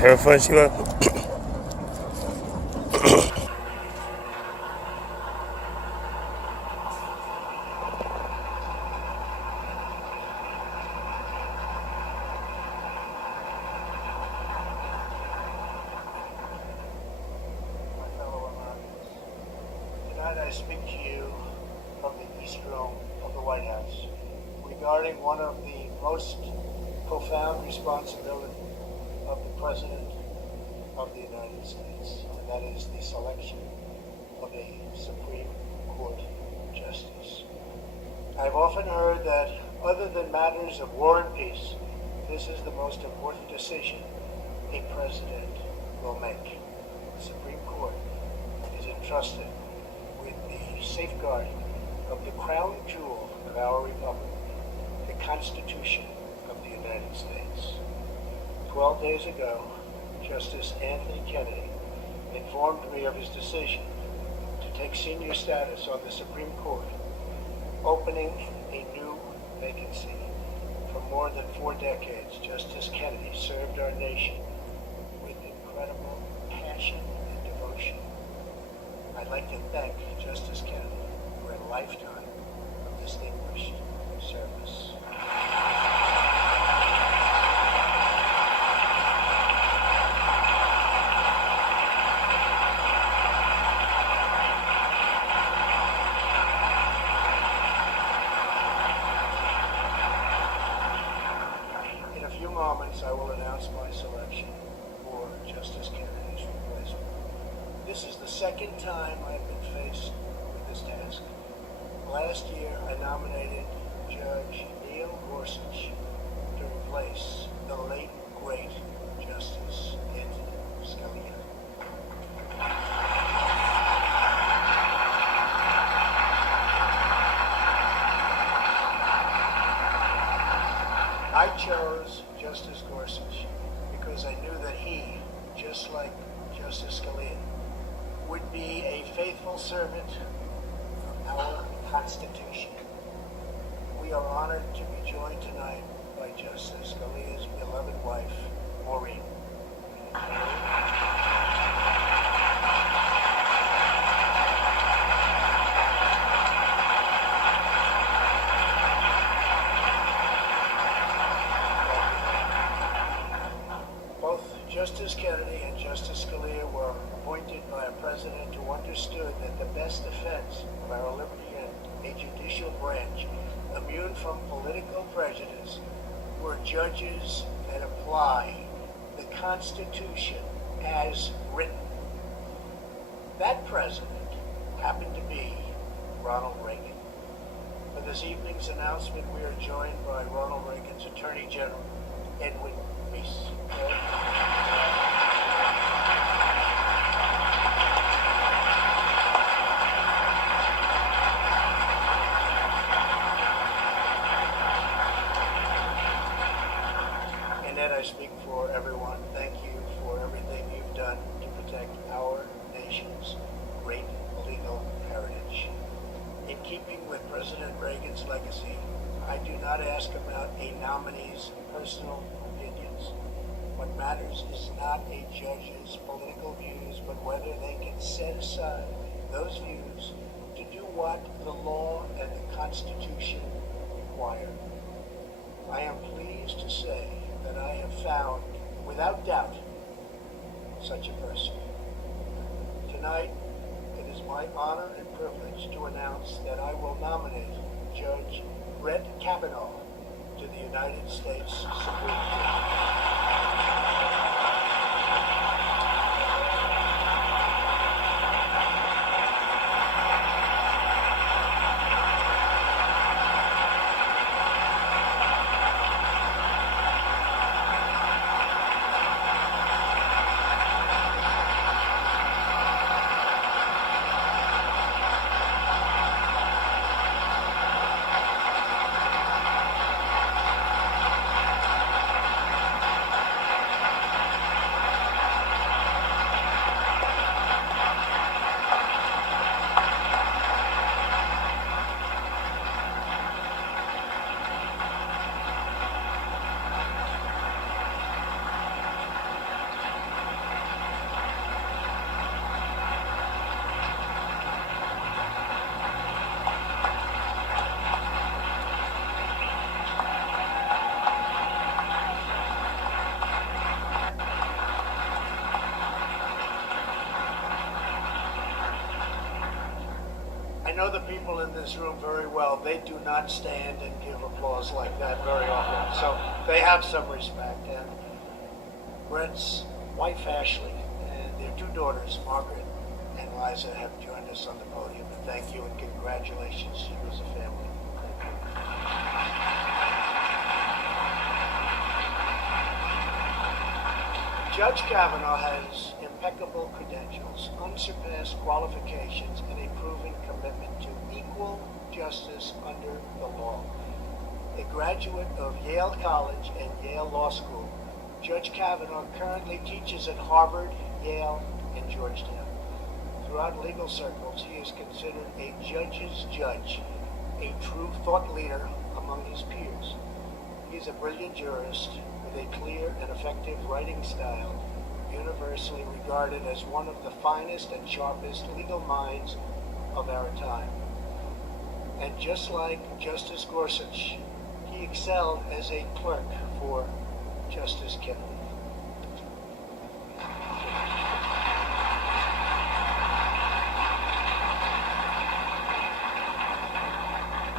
Have fun, Sheila. Tonight I speak to you from the East Room of the White House. We regarding one of the most profound responsibilities of the President of the United States, and that is the selection of a Supreme Court justice. I've often heard that other than matters of war and peace, this is the most important decision a president will make. The Supreme Court is entrusted with the safeguarding of the crown jewel of our republic, the Constitution of the United States. 12 days ago, Justice Anthony Kennedy informed me of his decision to take senior status on the Supreme Court, opening a new vacancy. For more than 4 decades, Justice Kennedy served our nation with incredible passion and devotion. I'd like to thank Justice Kennedy for a lifetime of distinguished service. In a few moments, I will announce my selection for Justice Kennedy's replacement. This is the second time I've been faced with this task. Last year, I nominated Judge Neil Gorsuch to replace the late, great Justice Anthony Scalia. I chose Justice Gorsuch because I knew that he, just like Justice Scalia, would be a faithful servant of our Constitution. We are honored to be joined tonight by Justice Scalia's beloved wife, Maureen. Both Justice Kennedy and Justice Scalia were appointed by a president who understood that the best defense of our liberty and a judicial branch immune from political prejudice were judges that apply the Constitution as written. That president happened to be Ronald Reagan. For this evening's announcement, we are joined by Ronald Reagan's Attorney General, Edwin Meese. I speak for everyone. Thank you for everything you've done to protect our nation's great legal heritage. In keeping with President Reagan's legacy, I do not ask about a nominee's personal opinions. What matters is not a judge's political views, but whether they can set aside those views to do what the law and the Constitution require. I am pleased to say that I have found, without doubt, such a person. Tonight, it is my honor and privilege to announce that I will nominate Judge Brett Kavanaugh to the United States Supreme Court. know the people in this room very well. They do not stand and give applause like that very often. So they have some respect. And Brett's wife, Ashley, and their two daughters, Margaret and Liza, have joined us on the podium. And thank you and congratulations to you as a family. Thank you. Judge Kavanaugh has impeccable credentials, unsurpassed qualifications, and a proven commitment to equal justice under the law. A graduate of Yale College and Yale Law School, Judge Kavanaugh currently teaches at Harvard, Yale, and Georgetown. Throughout legal circles, he is considered a judge's judge, a true thought leader among his peers. He is a brilliant jurist with a clear and effective writing style, universally regarded as one of the finest and sharpest legal minds of our time. And just like Justice Gorsuch, he excelled as a clerk for Justice Kennedy.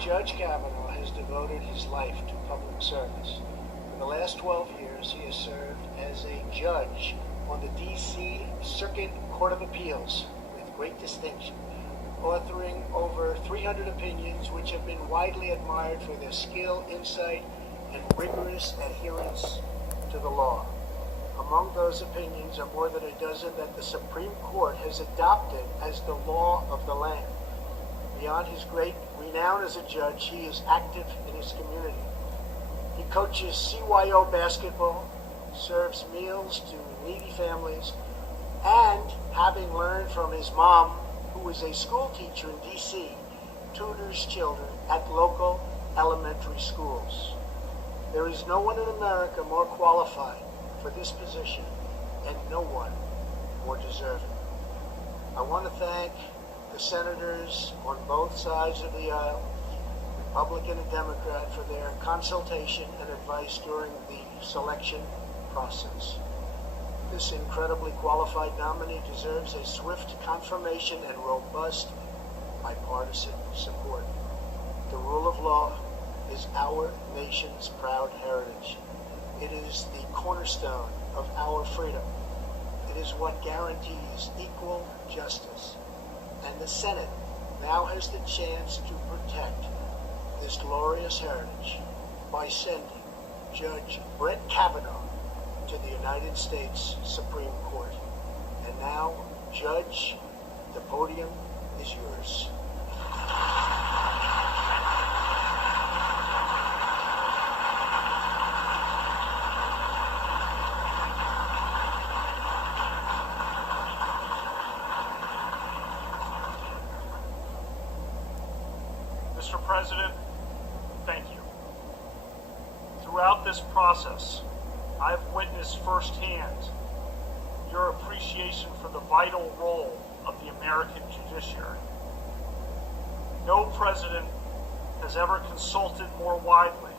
Judge Kavanaugh has devoted his life to public service. For the last 12 years, he has served as a judge on the D.C. Circuit Court of Appeals with great distinction, authoring over 300 opinions which have been widely admired for their skill, insight, and rigorous adherence to the law. Among those opinions are more than a dozen that the Supreme Court has adopted as the law of the land. Beyond his great renown as a judge, he is active in his community. He coaches CYO basketball, serves meals to needy families, and, having learned from his mom, who is a school teacher in D.C., tutors children at local elementary schools. There is no one in America more qualified for this position, and no one more deserving. I want to thank the senators on both sides of the aisle, Republican and Democrat, for their consultation and advice during the selection process. This incredibly qualified nominee deserves a swift confirmation and robust bipartisan support. The rule of law is our nation's proud heritage. It is the cornerstone of our freedom. It is what guarantees equal justice. And the Senate now has the chance to protect this glorious heritage by sending Judge Brett Kavanaugh to the United States Supreme Court. And now, Judge, the podium is yours. Mr. President, thank you. Throughout this process, I've witnessed firsthand your appreciation for the vital role of the American judiciary. No president has ever consulted more widely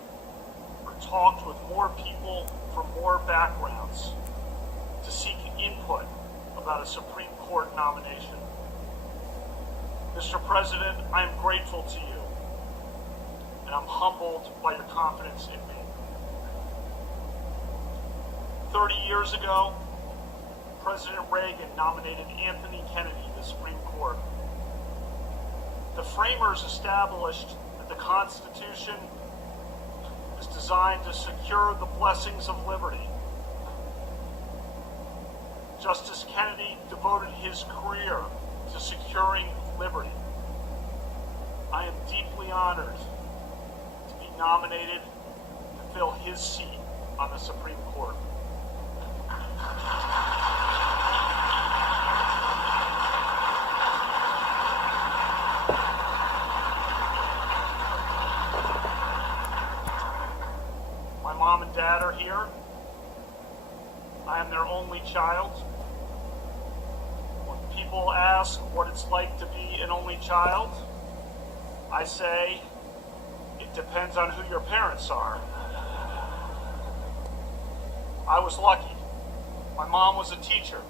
or talked with more people from more backgrounds to seek input about a Supreme Court nomination. Mr. President, I am grateful to you, and I'm humbled by your confidence in me. 30 years ago, President Reagan nominated Anthony Kennedy to the Supreme Court. The framers established that the Constitution is designed to secure the blessings of liberty. Justice Kennedy devoted his career to securing liberty. I am deeply honored to be nominated to fill his seat on the Supreme Court. My mom and dad are here. I am their only child. When people ask what it's like to be an only child, I say, it depends on who your parents are. I was lucky. My mom was a teacher.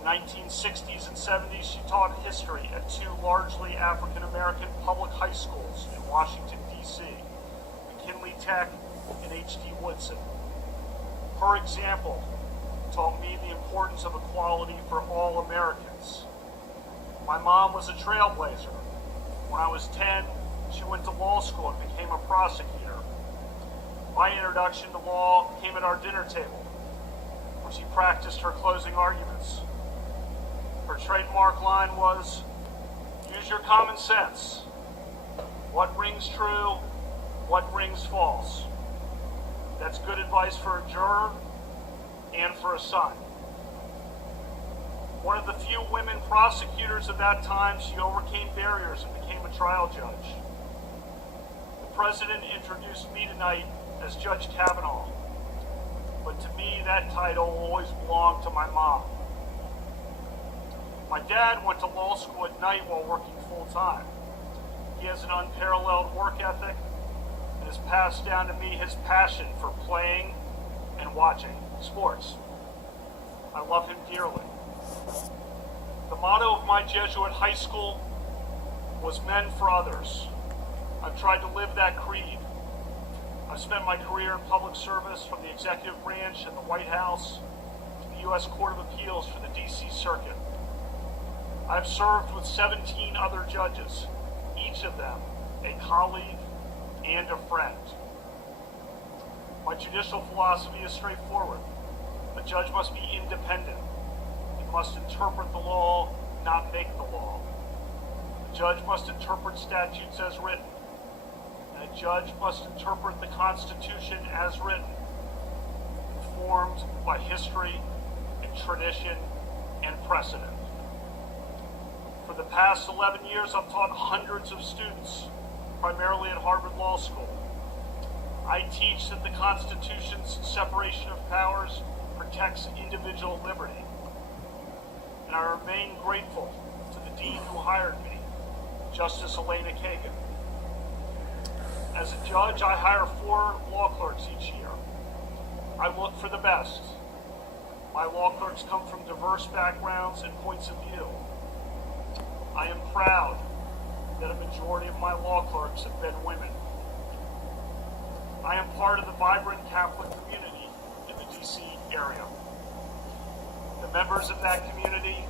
In 1960s and 70s, she taught history at two largely African-American public high schools in Washington, D.C., McKinley Tech and H.D. Woodson. Her example taught me the importance of equality for all Americans. My mom was a trailblazer. When I was 10, she went to law school and became a prosecutor. My introduction to law came at our dinner table, where she practiced her closing arguments. Her trademark line was, "Use your common sense. What rings true? What rings false?" That's good advice for a juror and for a son. One of the few women prosecutors at that time, she overcame barriers and became a trial judge. The president introduced me tonight as Judge Kavanaugh, but to me that title always belonged to my mom. My dad went to law school at night while working full-time. He has an unparalleled work ethic and has passed down to me his passion for playing and watching sports. I love him dearly. The motto of my Jesuit high school was "Men for Others." I've tried to live that creed. I've spent my career in public service, from the executive branch and the White House to the U.S. Court of Appeals for the D.C. Circuit. I've served with 17 other judges, each of them a colleague and a friend. My judicial philosophy is straightforward. A judge must be independent. He must interpret the law, not make the law. A judge must interpret statutes as written. And a judge must interpret the Constitution as written, informed by history and tradition and precedent. For the past 11 years, I've taught hundreds of students, primarily at Harvard Law School. I teach that the Constitution's separation of powers protects individual liberty. And I remain grateful to the dean who hired me, Justice Elena Kagan. As a judge, I hire 4 law clerks each year. I look for the best. My law clerks come from diverse backgrounds and points of view. I am proud that a majority of my law clerks have been women. I am part of the vibrant Catholic community in the D.C. area. The members of that community